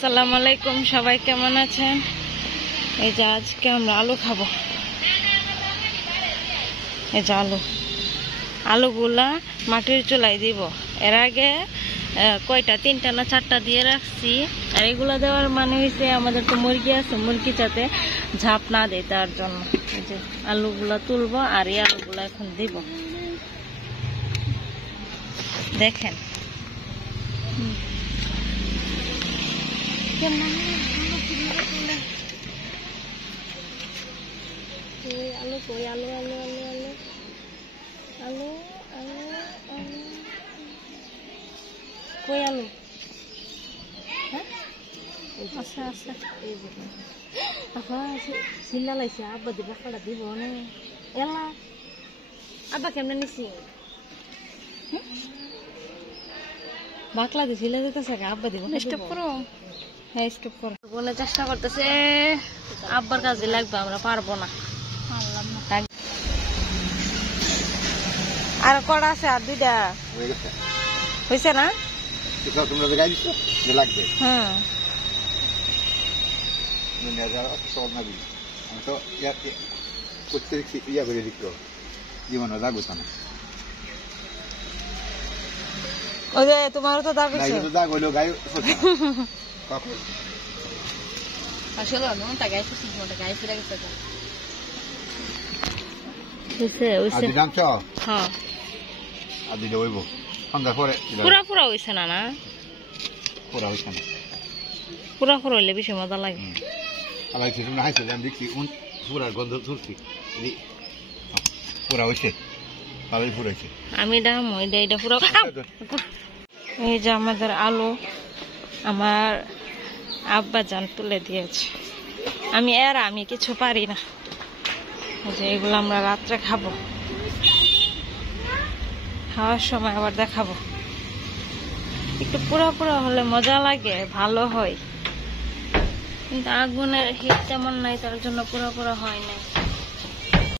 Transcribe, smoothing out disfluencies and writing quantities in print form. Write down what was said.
আসসালামু আলাইকুম, সবাই কেমন আছেন? এই যে আজকে আমরা আলু খাবো। এই যে আলুগুলা মাটির চুলায় দিব। এর আগে কয়টা 3টা না 4টা দিয়ে রাখছি। আর এগুলা দেওয়ার মানে হয়েছে আমাদের তো মুরগি আছে, মুরগি যাতে ঝাঁপ না দেয় তার জন্য। এই যে আলুগুলা তুলবো আর এই আলুগুলা এখন দিব। দেখেন আলু কই, আলু আলু আলু আলু আলু আলু আলু কই আলু? হ্যাঁ আচ্ছা আচ্ছা, এই যে আব্বা সিল্লা লাইছে। আব্বা দিব কাটা দিব না এলা। আব্বা কেমনে নিছি বাকলা দিয়ে সিলে যেতেছে। আব্বা দিব স্টপ করো। হ্যাঁ স্টপ করো। বোনের চেষ্টা করতেছে, আব্বার কাজে লাগবে, আমরা পারবো না। আর কড়া আছে, আর 2টা হয়েছে না? হ্যাঁ ওই যে তোমারও তো দাগ হয়েছে। পুরা পুরা হয়েছে না? না পুরা পুরা হইলে বেশি মজা লাগে। আমি এটা পুরো। এই যে আমাদের আলু আমার আব্বা জান তুলে দিয়েছে। আমি কিছু পারি না। যে এগুলো আমরা রাত্রে খাবো, খাওয়ার সময় আবার দেখাবো। একটু পুরা পুরা হলে মজা লাগে, ভালো হয়, কিন্তু আগুনের হিট তেমন নাই, তার জন্য পুরা পুরা হয় না।